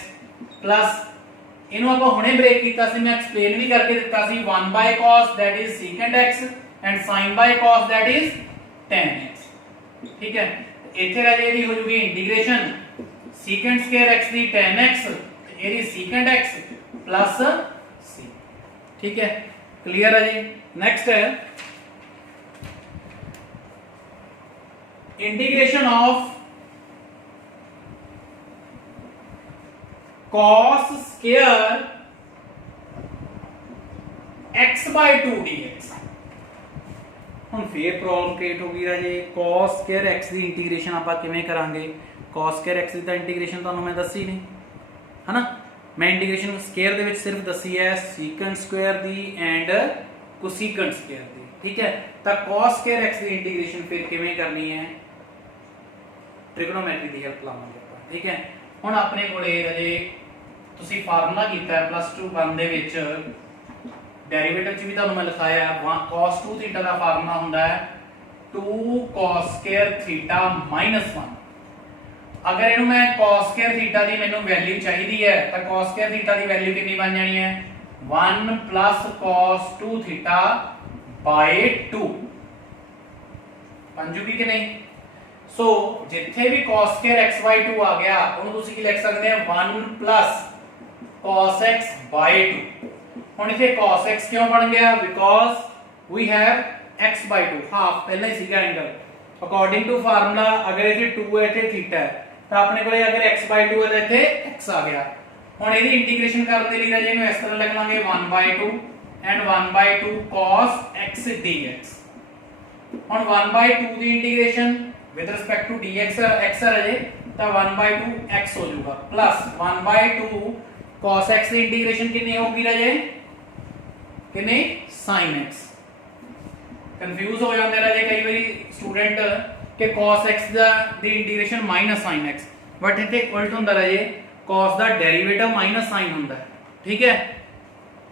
plus ਇਹਨੂੰ ਆਪਾਂ ਹੁਣੇ ਬ੍ਰੇਕ ਕੀਤਾ ਸੀ, ਮੈਂ ਐਕਸਪਲੇਨ ਵੀ ਕਰਕੇ ਦਿੱਤਾ ਸੀ 1 cos, that is secant x and sin cos, that is tan x। ठीक है, ਇੱਥੇ ਰਾਜੇ ਇਹਦੀ ਹੋ ਜੂਗੀ ਇੰਟੀਗ੍ਰੇਸ਼ਨ secant square x ਦੀ tan x, ਇਹਦੀ secant x plus c। ठीक है, क्लियर है जी। नेक्स्ट है integration of cos square x/2 dx। ਹੁਣ ਫੇਰ ਪ੍ਰੋਬਲਮ ਕ੍ਰੀਏਟ ਹੋ ਗਈ ਰਾਜੇ, cos square x ਦੀ ਇੰਟੀਗ੍ਰੇਸ਼ਨ ਆਪਾਂ ਕਿਵੇਂ ਕਰਾਂਗੇ? cos square x ਦੀ ਤਾਂ ਇੰਟੀਗ੍ਰੇਸ਼ਨ ਤੁਹਾਨੂੰ ਮੈਂ ਦੱਸੀ ਨਹੀਂ, ਹੈ ਨਾ। मैं इंटीग्रेशन स्केयर दे विच सिर्फ दसी है सीकेंट स्क्वायर दी एंड कोसीकेंट स्क्वायर दी, ठीक है। तो cos स्क्वायर x दी इंटीग्रेशन फिर किवें करनी है, ट्रिगोनोमेट्री दी हेल्प लावांगे ਆਪਾਂ, ठीक है। ਹੁਣ ਆਪਣੇ ਕੋਲੇ ਅਜੇ ਤੁਸੀਂ ਫਾਰਮੂਲਾ ਕੀਤਾ ਹੈ +2 1 ਦੇ ਵਿੱਚ, ਡੈਰੀਵੇਟਿਵ ਚ ਵੀ ਤੁਹਾਨੂੰ ਮੈਂ ਲਿਖਾਇਆ ਹੈ cos 2 ਥੀਟਾ ਦਾ ਫਾਰਮੂਲਾ ਹੁੰਦਾ ਹੈ 2 cos square theta -1। अगर ਇਹਨੂੰ मैं cos square theta ਦੀ ਮੈਨੂੰ ਵੈਲਿਊ ਚਾਹੀਦੀ ਹੈ ਤਾਂ cos square theta ਦੀ ਵੈਲਿਊ ਕਿੰਨੀ ਬਣ ਜਾਣੀ ਹੈ 1 cos 2 theta by 2 ਬਣ ਜੂਗੀ ਕਿ ਨਹੀਂ। ਸੋ ਜਿੱਥੇ ਵੀ cos square x by 2 ਆ ਗਿਆ ਉਹਨੂੰ ਤੁਸੀਂ ਕੀ ਲਿਖ ਸਕਦੇ ਆ 1 cos x by 2। ਹੁਣ ਇਥੇ cos x ਕਿਉਂ ਬਣ ਗਿਆ, because we have x by 2 half पहले ही सीगा एंगल अकॉर्डिंग टू फार्मूला। अगर इथे 2 है इथे थीटा है तो अपने कोले अगर x by 2 है तो इथे x आ गया। हुन ਇਹਦੀ ਇੰਟੀਗ੍ਰੇਸ਼ਨ ਕਰਨ ਦੇ ਲਈ ਰਾਜੇ ਇਹਨੂੰ ਇਸ ਤਰ੍ਹਾਂ ਲਿਖ ਲਾਂਗੇ 1 by 2 and 1 by 2 cos x dx। ਹੁਣ 1 by 2 ਦੀ integration with respect to dx x ਰਾਜੇ ਤਾਂ 1 by 2 x ਹੋ ਜਾਊਗਾ plus 1 by 2 cos x the integration ਕਿੰਨੀ ਹੋਊਗੀ ਰਾਜੇ, ਕਿੰਨੀ sin x। कंफ्यूज हो जाते राजे कई बारी स्टूडेंट के cos x दी इंटीग्रेशन -sin x, बट इथे उल्ट हुंदा राजे cos दा डेरिवेटिव -sin हुंदा है, ठीक है।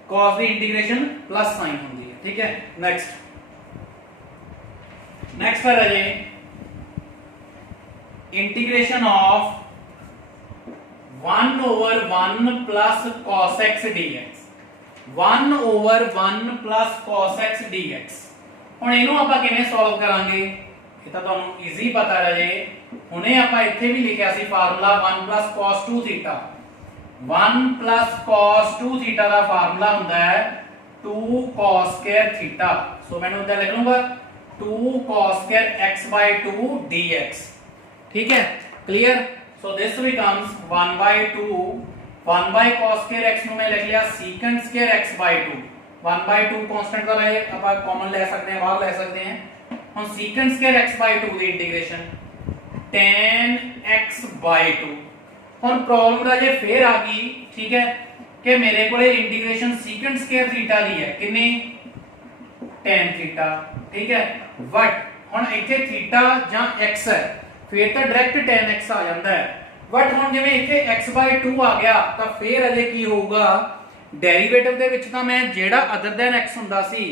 cos दी इंटीग्रेशन +sin हुंदी है, ठीक है। नेक्स्ट है राजे integration of 1/1 cos x dx, 1/1 cos x dx। ਹੁਣ ਇਹਨੂੰ ਆਪਾਂ ਕਿਵੇਂ ਸੋਲਵ ਕਰਾਂਗੇ, ਇਹ ਤਾਂ ਤੁਹਾਨੂੰ ਈਜ਼ੀ ਪਤਾ ਹੈ ਜੇ। ਹੁਣੇ ਆਪਾਂ ਇੱਥੇ ਵੀ ਲਿਖਿਆ ਸੀ formula 1 cos 2 theta. 1 cos 2 theta ਦਾ ਫਾਰਮੂਲਾ ਹੁੰਦਾ ਹੈ 2 cos square ਥੀਟਾ। ਸੋ ਮੈਨੂੰ ਇੱਦਾਂ ਲਿਖ ਲੂੰਗਾ 2 cos square x by 2 dx, ठीक है, clear. So this becomes 1 by 2 1 by cos square x ਨੂੰ ਮੈਂ ਲਿਖ ਲਿਆ secant square x by 2। 1 by 2 constant का रहे ਆਪਾਂ ਕਾਮਨ ਲੈ ਸਕਦੇ ਹਾਂ, ਬਾਹਰ ਲੈ ਸਕਦੇ ਹਾਂ। ਹੁਣ secant square x by 2 ਦੀ ਇੰਟੀਗ੍ਰੇਸ਼ਨ tan x by 2। ਹੁਣ ਪ੍ਰੋਬਲਮ ਰਾਜੇ ਫੇਰ ਆ ਗਈ, ਠੀਕ ਹੈ, ਕਿ ਮੇਰੇ ਕੋਲੇ ਇੰਟੀਗ੍ਰੇਸ਼ਨ secant square ਥੀਟਾ ਦੀ ਹੈ, ਕਿੰਨੀ tan ਥੀਟਾ, ਠੀਕ ਹੈ। ਬਟ ਹੁਣ ਇੱਥੇ ਥੀਟਾ ਜਾਂ x ਹੈ ਫੇਰ ਤਾਂ ਡਾਇਰੈਕਟ tan x ਆ ਜਾਂਦਾ ਹੈ। ਬਟ ਹੁਣ ਜਿਵੇਂ ਇੱਥੇ x by 2 ਆ ਗਿਆ ਤਾਂ ਫੇਰ ਅਜੇ ਕੀ ਹੋਊਗਾ, ਡੈਰੀਵੇਟਿਵ ਦੇ ਵਿੱਚ ਤਾਂ ਮੈਂ ਜਿਹੜਾ ਅਦਰ ਦੈਨ x ਹੁੰਦਾ ਸੀ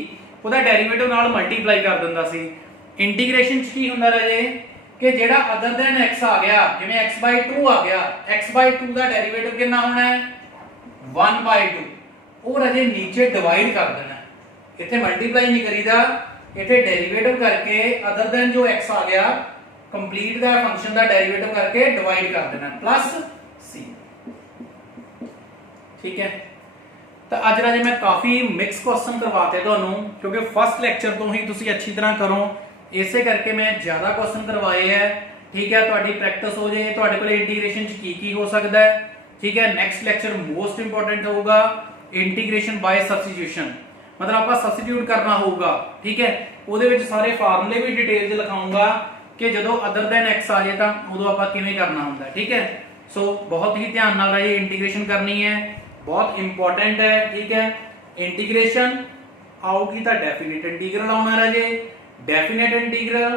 ਉਹਦਾ ਡੈਰੀਵੇਟਿਵ ਨਾਲ ਮਲਟੀਪਲਾਈ ਕਰ ਦਿੰਦਾ ਸੀ। ਇੰਟੀਗ੍ਰੇਸ਼ਨ ਚ ਕੀ ਹੁੰਦਾ ਰਾਜੇ ਕਿ ਜਿਹੜਾ ਅਦਰ ਦੈਨ x ਆ ਗਿਆ, ਜਿਵੇਂ x by 2 ਆ ਗਿਆ, x by 2 ਦਾ ਡੈਰੀਵੇਟਿਵ ਕਿੰਨਾ ਹੋਣਾ ਹੈ 1 by 2, ਉਹ ਰਾਜੇ ਨੀਚੇ ਡਿਵਾਈਡ ਕਰ ਦੇਣਾ। ਇੱਥੇ ਮਲਟੀਪਲਾਈ ਨਹੀਂ ਕਰੀਦਾ, ਇੱਥੇ ਡੈਰੀਵੇਟਿਵ ਕਰਕੇ ਅਦਰ ਦੈਨ ਜੋ x ਆ ਗਿਆ ਕੰਪਲੀਟ ਦਾ ਫੰਕਸ਼ਨ ਦਾ ਡੈਰੀਵੇਟਿਵ ਕਰਕੇ ਡਿਵਾਈਡ ਕਰ ਦੇਣਾ ਪਲੱਸ c, ਠੀਕ ਹੈ। ਤਾਂ ਅੱਜ ਰਾਜੇ ਮੈਂ ਕਾਫੀ ਮਿਕਸ ਕੁਐਸਚਨ ਕਰਵਾਤੇ ਤੁਹਾਨੂੰ, ਕਿਉਂਕਿ ਫਸਟ ਲੈਕਚਰ ਤੋਂ ਹੀ ਤੁਸੀਂ ਅੱਛੀ ਤਰ੍ਹਾਂ ਕਰੋ, ਇਸੇ ਕਰਕੇ ਮੈਂ ਜ਼ਿਆਦਾ ਕੁਐਸਚਨ ਕਰਵਾਏ ਹੈ, ਠੀਕ ਹੈ। ਤੁਹਾਡੀ ਪ੍ਰੈਕਟਿਸ ਹੋ ਜਾਏ, ਤੁਹਾਡੇ ਕੋਲ ਇੰਟੀਗ੍ਰੇਸ਼ਨ ਚ ਕੀ ਹੋ ਸਕਦਾ ਹੈ, ਠੀਕ ਹੈ। ਨੈਕਸਟ ਲੈਕਚਰ ਮੋਸਟ ਇੰਪੋਰਟੈਂਟ ਹੋਊਗਾ ਇੰਟੀਗ੍ਰੇਸ਼ਨ ਬਾय ਸਬਸਟੀਟਿਊਸ਼ਨ, मतलब ਆਪਾਂ ਸਬਸਟੀਟਿਊਟ ਕਰਨਾ ਹੋਊਗਾ, ਠੀਕ ਹੈ। ਉਹਦੇ ਵਿੱਚ ਸਾਰੇ ਫਾਰਮੂਲੇ ਵੀ ਡਿਟੇਲ ਚ ਲਿਖਾਉਂਗਾ ਕਿ ਜਦੋਂ ਅਦਰ ਦੈਨ x ਆ ਜਾਏ ਤਾਂ ਉਦੋਂ ਆਪਾਂ ਕਿਵੇਂ ਕਰਨਾ ਹੁੰਦਾ, ਠੀਕ ਹੈ। ਸੋ ਬਹੁਤ ਹੀ ਧਿਆਨ ਨਾਲ ਰਾਜੇ ਇੰਟੀਗ੍ਰੇਸ਼ਨ ਕਰਨੀ ਹੈ, बहुत इंपॉर्टेंट है, ठीक है। इंटीग्रेशन आऊगी तो डेफिनेट इंटीग्रल आना राजे, डेफिनेट इंटीग्रल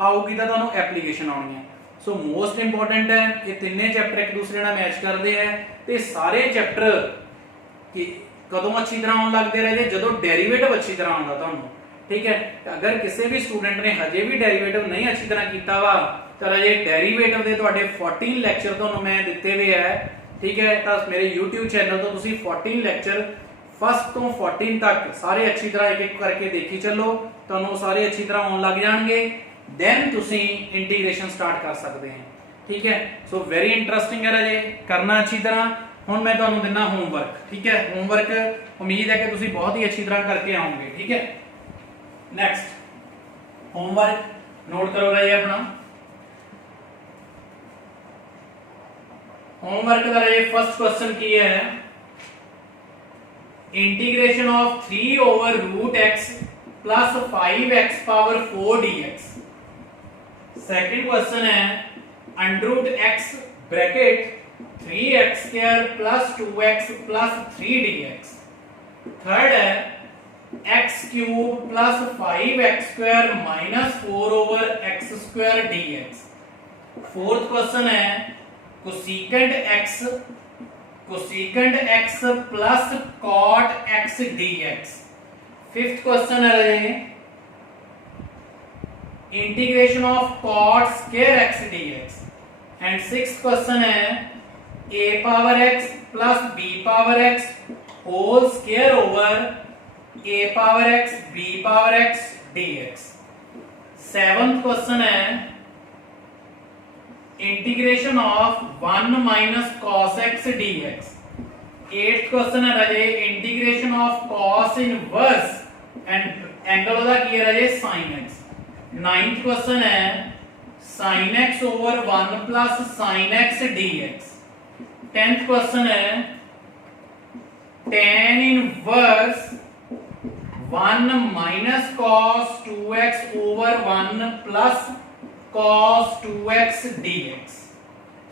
आऊगी तो तुहानू एप्लीकेशन आनी है। सो मोस्ट इंपॉर्टेंट है, ये तीनों चैप्टर एक दूसरे नाल मैच करते हैं ते सारे चैप्टर कि कदों अच्छी तरह आउण लगदे राजे जदों डेरिवेटिव अच्छी तरह आउंदा तुहानू, ठीक है। अगर किसी भी स्टूडेंट ने हजे भी डेरिवेटिव नहीं अच्छी तरह कीता वा तो राजे डेरिवेटिव दे तुहाडे 14 लैक्चर तुहानू मैं दिते हुए है, ठीक है। तो मेरे YouTube चैनल तो तुसी 14 लैक्चर फर्स्ट तो 14 तक सारे अच्छी तरह एक एक करके देखी चलो, तुहानू सारे अच्छी तरह आउण लग जाणगे, देन तुसी इंटीग्रेशन स्टार्ट कर सकते हैं, ठीक है। सो वेरी इंटरेस्टिंग है राजे, करना अच्छी तरह। हुण मैं तुहानू दिना होमवर्क, ठीक है। होमवर्क उम्मीद है कि तुसी बहुत ही अच्छी तरह करके आओगे, ठीक है। नेक्स्ट होमवर्क नोट करो राजे अपना होमवर्क का ये फर्स्ट क्वेश्चन की है integration of 3/√x plus 5x power 4 dx। Second question है √x bracket 3x square plus 2x plus 3 dx। Third है x cube plus 5x square minus 4 over x square dx। Fourth question है cosecant x plus cot x dx। Fifth question है integration of cot square x dx। And sixth question है a power x plus b power x whole square over a power x b power x dx। Seventh question है integration of 1 minus cos x dx। Eighth question है राजे integration of cos inverse and angle होता की है राजे sin x। Ninth question है sin x over 1 plus sin x dx। 10th question है tan inverse 1 minus cos 2x over 1 plus cos 2x dx।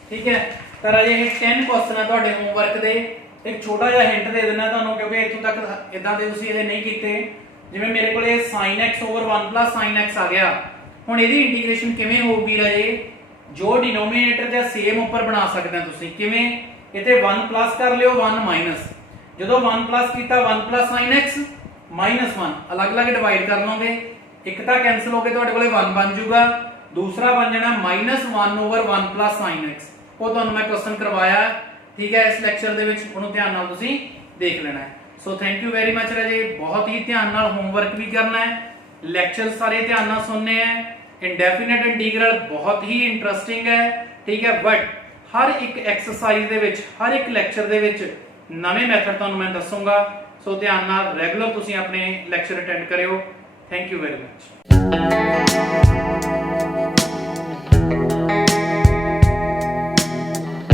ठीक है ਤਾਂ ਰਾਜੇ ਇਹ 10 ਕੁਐਸਚਨ ਆ ਤੁਹਾਡੇ ਹੋਮਵਰਕ ਦੇ। ਇੱਕ ਛੋਟਾ ਜਿਹਾ ਹਿੰਟ ਦੇ ਦਿੰਦਾ ਤੁਹਾਨੂੰ ਕਿਉਂਕਿ ਇੱਥੋਂ ਤੱਕ ਇਦਾਂ ਦੇ ਤੁਸੀਂ ਇਹਦੇ ਨਹੀਂ ਕੀਤੇ। ਜਿਵੇਂ ਮੇਰੇ ਕੋਲ ਇਹ sin x over 1 plus sin x ਆ ਗਿਆ, ਹੁਣ ਇਹਦੀ ਇੰਟੀਗ੍ਰੇਸ਼ਨ ਕਿਵੇਂ ਹੋਊਗੀ ਰਾਜੇ? ਜੋ ਡਿਨੋਮੀਨੇਟਰ ਜਾਂ ਸੇਮ ਉੱਪਰ ਬਣਾ ਸਕਦੇ ਹੋ ਤੁਸੀਂ। ਕਿਵੇਂ? ਇੱਥੇ 1 ਪਲੱਸ ਕਰ ਲਿਓ 1 ਮਾਈਨਸ, ਜਦੋਂ 1 ਪਲੱਸ ਕੀਤਾ 1 plus sin x minus 1 ਅਲੱਗ-ਅਲੱਗ ਡਿਵਾਈਡ ਕਰ ਲਓਗੇ, ਇੱਕ ਤਾਂ ਕੈਨਸਲ ਹੋ ਕੇ ਤੁਹਾਡੇ ਕੋਲੇ 1 ਬਣ ਜਾਊਗਾ, दूसरा बन जाना -1 over 1 plus sin x। ਉਹ ਤੁਹਾਨੂੰ ਮੈਂ ਕੁਐਸਚਨ ਕਰਵਾਇਆ, ਠੀਕ ਹੈ, ਇਸ ਲੈਕਚਰ ਦੇ ਵਿੱਚ, ਉਹਨੂੰ ਧਿਆਨ ਨਾਲ ਤੁਸੀਂ ਦੇਖ ਲੈਣਾ ਹੈ। So thank you very much ਰਾਜੇ, ਬਹੁਤ ਹੀ ਧਿਆਨ ਨਾਲ ਹੋਮਵਰਕ ਵੀ ਕਰਨਾ ਹੈ, ਲੈਕਚਰ ਸਾਰੇ ਧਿਆਨ ਨਾਲ ਸੁਣਨੇ ਹੈ। ਇਨਡੈਫੀਨਿਟ ਇੰਟੀਗਰਲ ਬਹੁਤ ਹੀ ਇੰਟਰਸਟਿੰਗ ਹੈ, ਠੀਕ ਹੈ, ਬਟ ਹਰ ਇੱਕ ਐਕਸਰਸਾਈਜ਼ ਦੇ ਵਿੱਚ, ਹਰ ਇੱਕ ਲੈਕਚਰ ਦੇ ਵਿੱਚ ਨਵੇਂ ਮੈਥਡ ਤੁਹਾਨੂੰ ਮੈਂ ਦੱਸੂਗਾ। ਸੋ ਧਿਆਨ ਨਾਲ ਰੈਗੂਲਰ ਤੁਸੀਂ ਆਪਣੇ ਲੈਕਚਰ ਅਟੈਂਡ ਕਰਿਓ। Thank you very much.